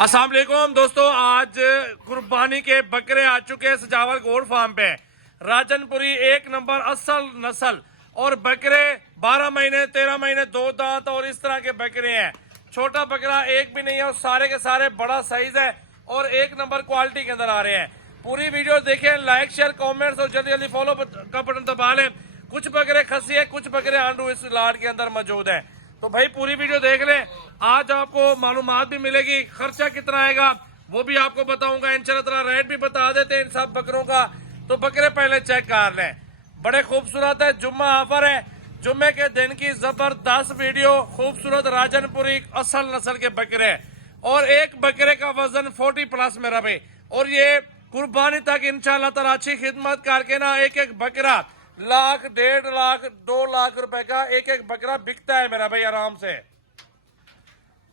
अस्सलाम वालेकुम दोस्तों, आज कुर्बानी के बकरे आ चुके हैं सजावल गोड फार्म पे। राजनपुरी एक नंबर असल नस्ल और बकरे 12 महीने 13 महीने 2 दांत और इस तरह के बकरे हैं। छोटा बकरा एक भी नहीं है और सारे के सारे बड़ा साइज है और एक नंबर क्वालिटी के अंदर आ रहे हैं। पूरी वीडियो देखें, लाइक शेयर कमेंट्स और जल्दी जल्दी फॉलो का बटन दबा लें। कुछ बकरे खसी है, कुछ बकरे आंडू इस लाड के अंदर मौजूद है। तो भाई पूरी वीडियो देख लें, आज आपको मालूमात भी मिलेगी, खर्चा कितना आएगा वो भी आपको बताऊंगा। इंशाल्लाह रेट भी बता देते हैं इन सब बकरों का। तो बकरे पहले चेक कर लें, बड़े खूबसूरत है। जुम्मा ऑफर है, जुम्मे के दिन की जबरदस्त वीडियो। खूबसूरत राजनपुरी असल नस्ल के बकरे और एक बकरे का वजन 40 प्लस मेरा भाई। और ये कुर्बानी तक इंशाल्लाह ताला अच्छी खिदमत करके ना एक एक बकरा लाख 1.5 लाख 2 लाख रुपए का एक एक बकरा बिकता है मेरा भाई।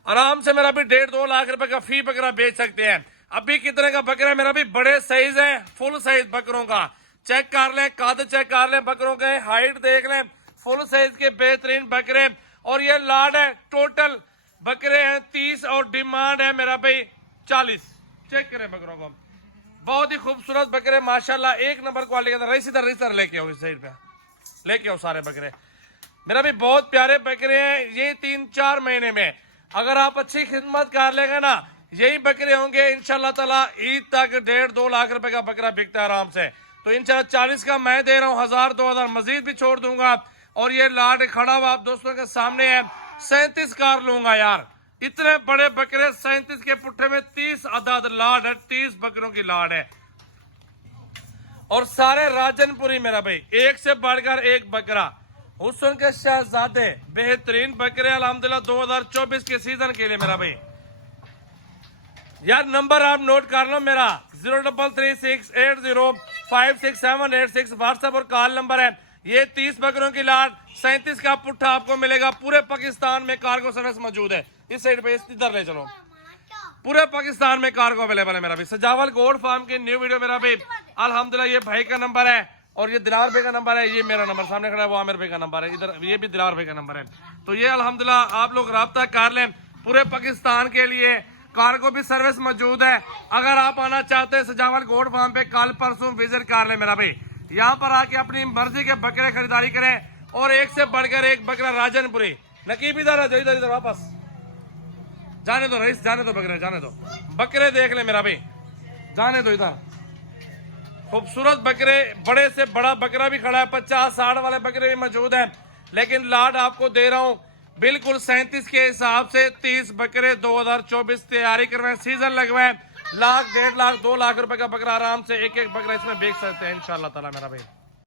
आराम से मेरा भी 1.5-2 लाख रुपए का फी बकरा बेच सकते हैं। अभी कितने का बकरा है मेरा भी? बड़े साइज है, फुल साइज बकरों का। चेक कर लें, कद चेक कर लें बकरों के, हाइट देख लें, फुल साइज के बेहतरीन बकरे। और ये लाड है, टोटल बकरे हैं 30 और डिमांड है मेरा भाई 40। चेक करें बकरों को, बहुत ही खूबसूरत बकरे माशाल्लाह, एक नंबर क्वालिटी के अंदर। इधर लेके आओ, इस साइड पे लेके आओ सारे बकरे मेरा भी। बहुत प्यारे बकरे हैं ये। 3-4 महीने में अगर आप अच्छी खिदमत कर लेंगे ना, यही बकरे होंगे इंशाल्लाह ताला ईद तक 1.5-2 लाख रुपए का बकरा बिकता है आराम से। तो इंशाल्लाह 40 का मैं दे रहा हूँ, 1000-2000 मजीद भी छोड़ दूंगा। और ये लाड खड़ा हुआ आप दोस्तों के सामने है, 37 कार लूंगा यार। इतने बड़े बकरे 37 के पुट्ठे में 30 अदद लाड है, 30 बकरों की लाड है। और सारे राजनपुरी मेरा भाई, एक से बढ़कर एक बकरा। हुस्न के शहजादे बेहतरीन बकरे अल्हम्दुलिल्लाह 2024 के सीजन के लिए मेरा भाई। यार नंबर आप नोट कर लो मेरा, 033680568786 व्हाट्सएप और कॉल नंबर है। ये 30 बकरों की लाड, 37 का पुट्ठा आपको मिलेगा। पूरे पाकिस्तान में कार्गो सर्विस मौजूद है। इस साइड पे इधर ले चलो, पूरे पाकिस्तान में कार्गो अवेलेबल है मेरा भी। सजावल गोड फार्म की न्यू वीडियो मेरा भी अल्हम्दुलिल्लाह। ये भाई का नंबर है और ये दिलार भाई का नंबर है। ये मेरा नंबर सामने खड़ा है, वो आमिर भाई का नंबर है। इधर ये भी दिलार भाई का नंबर है। तो ये अल्हम्दुलिल्लाह आप लोग राब्ता कर लें। पूरे पाकिस्तान के लिए कार्गो भी सर्विस मौजूद है। अगर आप आना चाहते हैं सजावल गोड फार्म पे, कल परसों विजिट कर लें मेरा भाई। यहाँ पर आके अपनी मर्जी के बकरे खरीदारी करें और एक से बढ़कर एक बकरा राजनपुरी। नकीब इधर है, इधर वापस जाने दो रईस, जाने दो बकरे, जाने दो। बकरे देख ले मेरा भाई, जाने दो इधर। खूबसूरत बकरे, बड़े से बड़ा बकरा भी खड़ा है, 50-60 वाले बकरे भी मौजूद हैं। लेकिन लाड आपको दे रहा हूँ बिल्कुल 37 के हिसाब से 30 बकरे 2024 तैयारी करवाएं, सीजन लगवाएं। 1 लाख 1.5 लाख 2 लाख रुपए का बकरा आराम से एक एक बकरा इसमें बेच सकते हैं इंशाल्लाह ताला मेरा भाई।